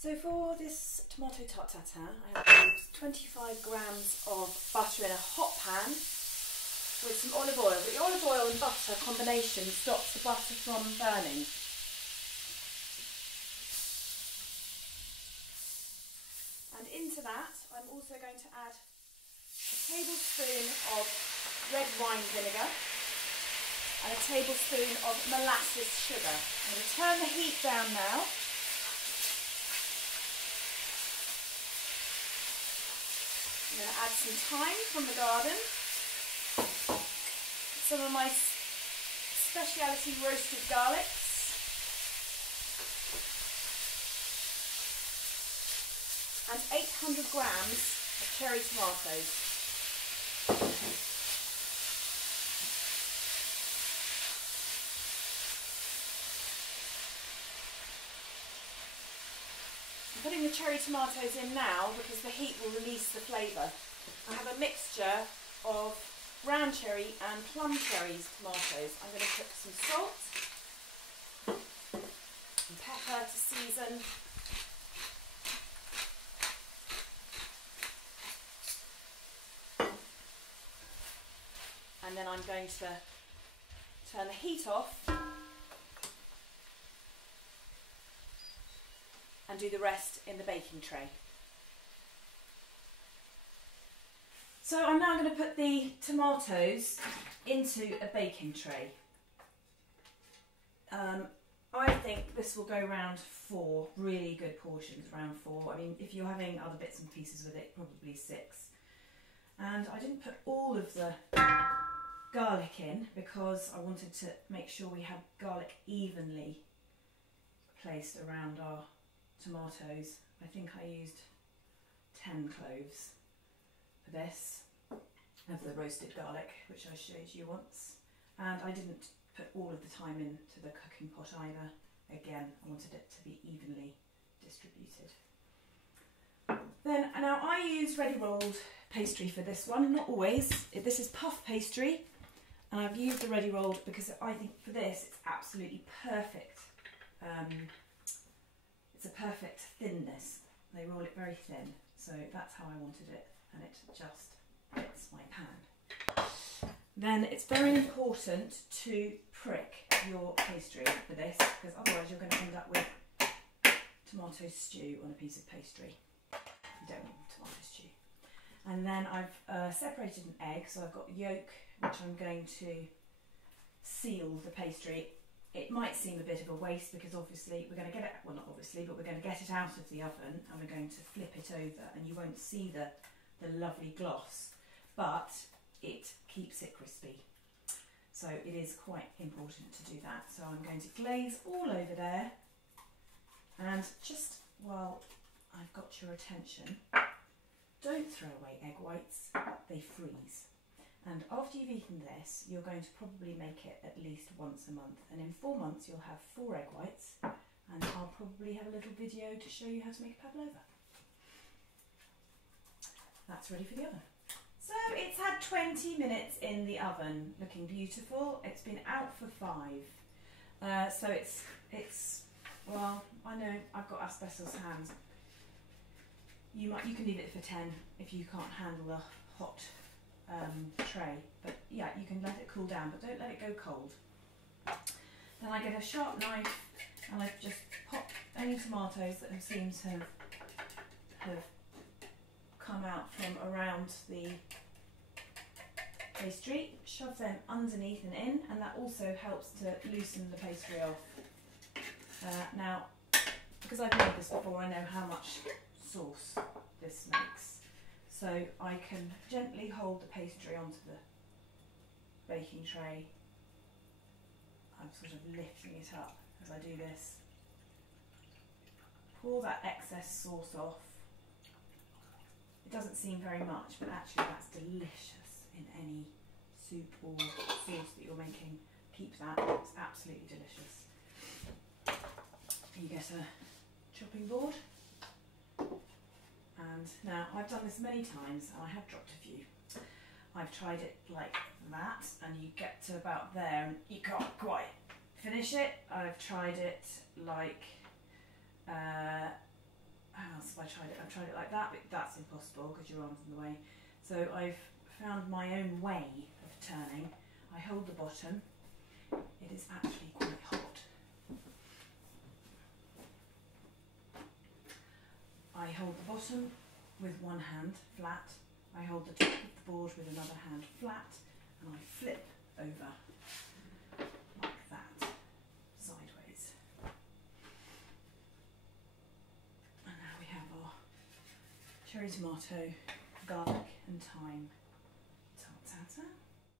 So for this tomato tarte tatin, I have used 25 grams of butter in a hot pan with some olive oil. But the olive oil and butter combination stops the butter from burning. And into that, I'm also going to add a tablespoon of red wine vinegar and a tablespoon of molasses sugar. I'm going to turn the heat down now. I'm going to add some thyme from the garden, some of my speciality roasted garlics, and 800 grams of cherry tomatoes. I'm putting the cherry tomatoes in now because the heat will release the flavour. I have a mixture of brown cherry and plum cherries tomatoes. I'm going to put some salt and pepper to season. And then I'm going to turn the heat off and do the rest in the baking tray. So I'm now going to put the tomatoes into a baking tray. I think this will go round 4 really good portions, round 4. I mean, if you're having other bits and pieces with it, probably 6. And I didn't put all of the garlic in because I wanted to make sure we had garlic evenly placed around our tomatoes. I think I used 10 cloves for this of the roasted garlic, which I showed you once, and I didn't put all of the thyme into the cooking pot either. Again, I wanted it to be evenly distributed. Then now I use ready rolled pastry for this one, not always. This is puff pastry, and I've used the ready rolled because I think for this it's absolutely perfect. It's a perfect thinness. They roll it very thin, so that's how I wanted it, and it just fits my pan. Then it's very important to prick your pastry for this, because otherwise you're going to end up with tomato stew on a piece of pastry. You don't want tomato stew. And then I've separated an egg, so I've got the yolk, which I'm going to seal the pastry. It might seem a bit of a waste because obviously we're going to get it, well not obviously, but we're going to get it out of the oven and we're going to flip it over, and you won't see the lovely gloss, but it keeps it crispy. So it is quite important to do that. So I'm going to glaze all over there, and just while I've got your attention, don't throw away egg whites, they freeze. And after you've eaten this, you're going to probably make it at least once a month. And in 4 months, you'll have 4 egg whites. And I'll probably have a little video to show you how to make a pavlova. That's ready for the oven. So it's had 20 minutes in the oven, looking beautiful. It's been out for 5. So it's, well, I know I've got asbestos hands. You can leave it for 10 if you can't handle the hot tray, but yeah, you can let it cool down, but don't let it go cold. Then I get a sharp knife and I just pop any tomatoes that have seemed to have come out from around the pastry, shove them underneath and in, and that also helps to loosen the pastry off. Now, because I've made this before, I know how much sauce this makes. So I can gently hold the pastry onto the baking tray. I'm sort of lifting it up as I do this. Pour that excess sauce off. It doesn't seem very much, but actually that's delicious in any soup or sauce that you're making. Keep that, it's absolutely delicious. You get a chopping board. And now I've done this many times and I have dropped a few. I've tried it like that and you get to about there and you can't quite finish it. I've tried it like I've tried it like that, but that's impossible because your arm's in the way. So I've found my own way of turning. I hold the bottom. It is actually quite hot. I hold the bottom with one hand flat. I hold the top of the board with another hand flat, and I flip over like that, sideways. And now we have our cherry tomato, garlic and thyme